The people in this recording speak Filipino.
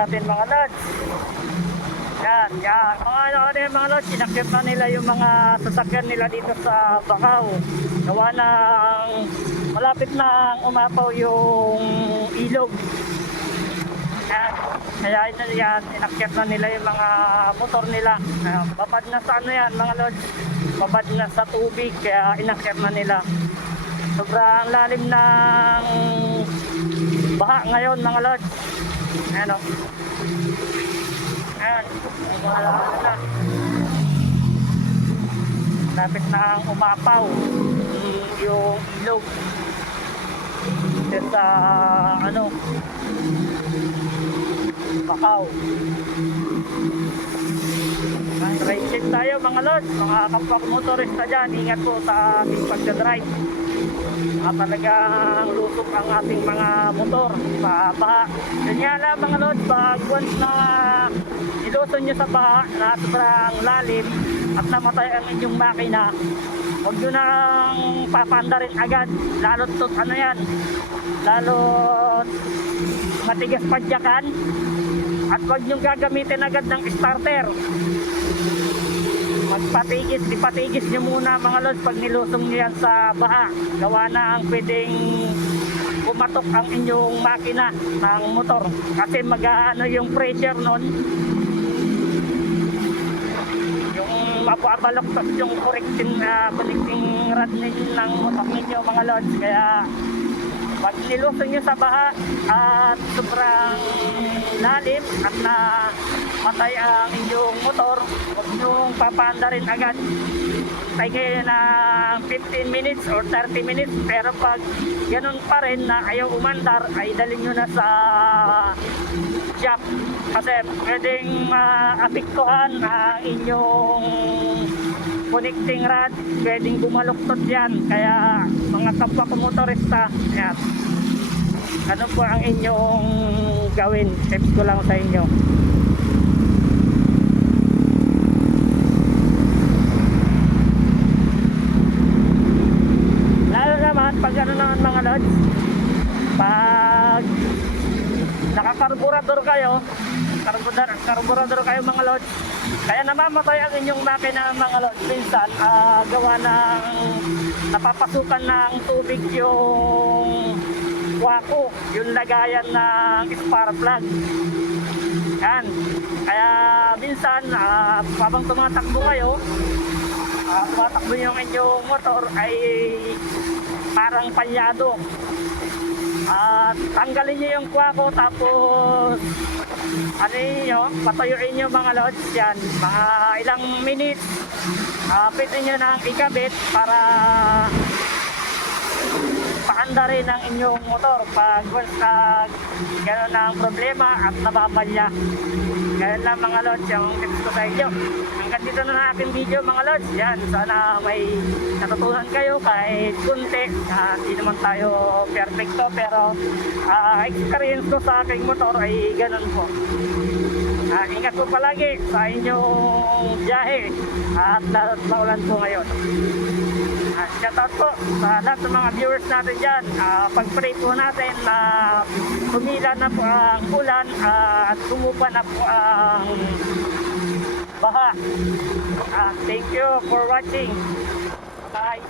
natin mga lods. Yan, yan. Mga lods, inakyat na nila yung mga sasakyan nila dito sa Bakaw. Gawa ng malapit na umapaw yung ilog. Yan. Kaya yan, inakyat na nila yung mga motor nila. Babad na sa ano yan mga lods. Babad na sa tubig, kaya inakyat na nila. Sobrang lalim ng baha ngayon mga lods. Ayan o. Ayan. Lapit na umapaw yung ilog. Sa ano Bakaw. Ride check tayo mga lods, mga kapwa motorista dyan. Ingat po sa ating pagdadrive. Talagang lusok ang ating mga motor sa baha. Yun nga lang mga lods, pag once na iluson nyo sa baha na sobrang lalim at namatay ang inyong makina, huwag nyo nang papandarin agad. Lalo't ano yan, lalo't matigas padyakan. At huwag nyo gagamitin agad ng starter. Magpatigis, ipatigis nyo muna mga lods pag nilusong nyo yan sa baha. Gawa na ang pwedeng pumatok ang inyong makina ng motor. Kasi mag-ano yung pressure nun, yung mapabaloktos yung connecting rod ng motor ninyo mga lods. Kaya pag nilusong nyo sa baha at sobrang lalim at na matay ang inyong motor, huwag nyo papaanda rin agad. Tayo kayo ng 15 minutes or 30 minutes, pero pag ganun pa rin na ayaw umandar, ay dalhin nyo na sa shop. Kasi pwedeng maapektuhan ang inyong connecting rod, pwedeng bumaluktot yan. Kaya mga kapwa ko motorista, yan, ano po ang inyong gawin? Tips ko lang sa inyo. Lalo naman pag ano naman mga lods, pag nakakarburador kayo, karburador kayo mga lods, kaya namamatay ang inyong makina mga lods. Minsan gawa ng napapasukan ng tubig yung wako, yung lagayan ng spark plug. Yan. Kaya minsan habang tumatakbo kayo, tumatakbo yung inyong motor ay parang palyado. Tanggalin nyo yung kwako, tapos ano nyo, patuyuin nyo mga lods yan. Mga ilang minutes, pwede nyo nang ikabit para paanda rin ang inyong motor pag once gano'n ang problema at nababalya. Ganyan lang mga lods yung tips ko sa inyo. Hanggang dito na aking video mga lods. Yan, sana may natutunan kayo kahit kunti. Hindi naman tayo perfecto, pero experience ko sa aking motor ay ganun po. Ingat po palagi sa inyong biyahe at lalo't maulan po ngayon. Shoutout po sa lahat ng mga viewers natin dyan. Pag-pray po natin na tumila na po ang ulan at tumupa na po ang baha. Thank you for watching. Bye.